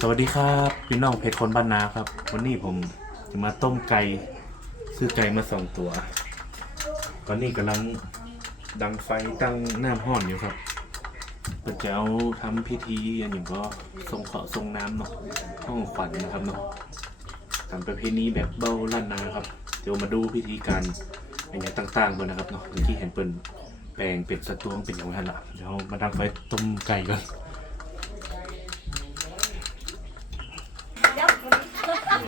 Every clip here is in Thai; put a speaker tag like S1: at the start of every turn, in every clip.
S1: สวัสดีครับพี่น้องเพชรคนบ้านนาครับ วันนี้ผมจะมาต้มไก่ซื้อไก่มาสองตัว ตอนนี้กำลังดังไฟตั้งน้ำห้อนอยู่ครับเปิดจะเอาทำพิธีอันอย่างก็ทรงเคราะห์ทรงน้ำเนาะห้องขวัญนะครับเนาะตามประเพณีแบบเบ้าล้านนาครับ เดี๋ยวมาดูพิธีการอันอย่างต่างๆกันนะครับเนาะที่เห็นเปิ่นแปลงเป็ดสตวงเป็นอย่างนั้นละเดี๋ยวมาดังไฟต้มไก่กัน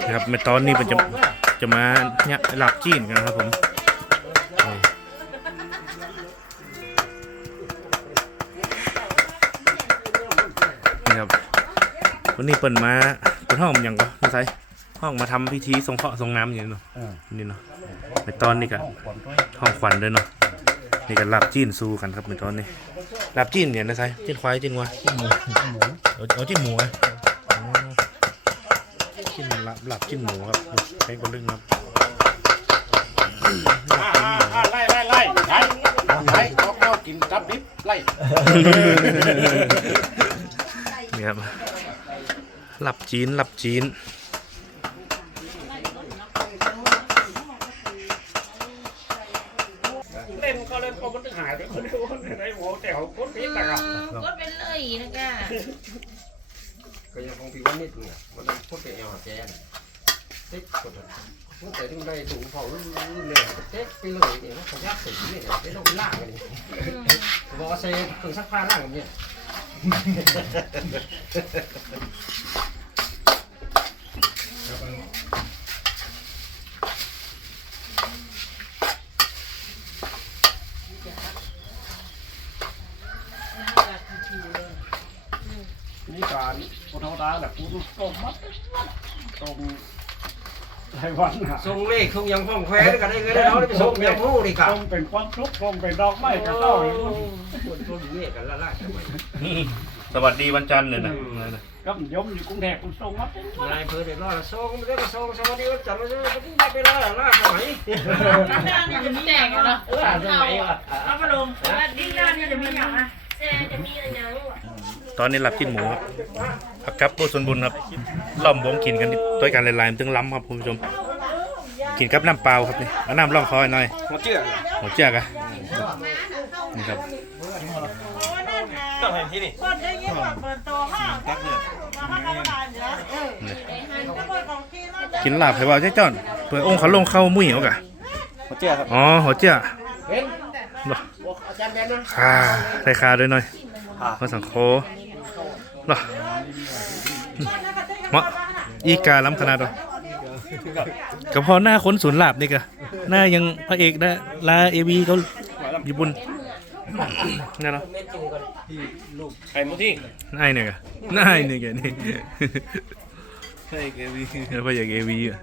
S1: นะครับในตอนนี้มันจะจะมาเนี่ยหลับจีนกันนะครับผมนี่ครับวันนี้เปิดมาเปิดห้องอย่างก็ไม่ใช่ห้องมาทำพิธีทรงเคราะห์ทรงน้ำอย่างนี้เนาะนี่เนาะในตอนนี้ก็ห้องขวัญด้วยเนาะนี่ก็หลับจีนสู้กันครับในตอนนี้หลับจีนเนี่ยนะใช่จีนควายจีนวัวเอาเอาจีนหมูไง จิ้นหลับหลับจิ้นหมูครับใช้คนลึกครับ
S2: ไล่ไล่ไล่ไล่ไล่เอาเอากินกับดิบไล่
S1: นี่ครับหลับจีนหลับจีน
S2: เล่นก็เล่นก็มันหายไปคนเดียวคนไหนหัวแต่ของคนผิดนะครับ
S3: ก็เป็นเลยนะก้า
S4: ก็ยังคงพิวันนิดเนี่ยวันนั้นพูดแต่เอวหาแกนเต็กกดพูดแต่ที่ได้ถุงเผาลื่นเลยเต็กไปเลยเนี่ยมันขยับสีเนี่ยเต็กลงไปล่างกันนี่บอกว่าใส่เครื่องซักผ้าล่างกันเนี่ย
S2: นี่การพุทธดาแบบพูดต้มมัดต้มไรวันน่ะ
S4: ทรงเลขทรงยังห้องแควกันได้เงินได้เขาได้ไปส่งยังหู้ดีกับ
S2: ต้มเป็นความทุกข์ต้มเป็นดอกไม้กระเต้าอีก
S4: คนตัวนี้กันละล่าทำไม
S1: สวัสดีวันจันทร์เลยนะ
S2: ก็ยมอยู่กรุงเทพคุณส่งมัด
S4: นายเพื่อเดี๋ยวรอละส่งไม่ได้ก็ส่งสวัสดีวันจันทร์มาเลยมันได้ไปล่าล่าทำไม
S3: นี่จะมีแจกกันเนาะ
S4: ล่าทำไมวะ
S3: เอามาลงดิ้นหน้านี่จะมีอย่างอะ
S1: ตอนนี้หลับจิ้นหมูครับพักกับโบส่วนบุญครับล้อมวงกินกันด้วยกันหลายๆมันถึงล้ำครับคุณผู้ชม กินกับน้ำเปล่าครับนี่เอาน้ำร่องคอยหน่อย
S4: หัวเจือก
S1: หัวเจี๊ยกอะนี่ครับ
S4: ต้องเห็นที่นี่
S5: คนได้ยินว่าเปิดตัวห้องมาห้องกรรมการอยู่แล้วเออก็เปิดของกินแล้ว
S1: กินลาบไผ่ว่าใช่จ้อนเปิดองค์เขาลงเข้ามุ้ยเอากะ
S4: หัวเจือกครับ
S1: อ๋อหัวเจี๊ย
S4: เห็น
S1: เนาะ
S4: อาจารย์แบนนะ
S1: ขาใส่ขาด้วยหน่อยมาสังโค เนาะเหมาะอีกาล้ำขนาดเนาะกับพอหน้าคนศูนย์ลาบนี่กะหน้ายังพระเอกนะลาเอวีเขาญี่ปุ่นนี่นเนาะ
S2: ไข่มุที่
S1: นายเนี่ยกะนายเนี่ยแกนี่พระเอกเอวีพระเอกเอวีอะ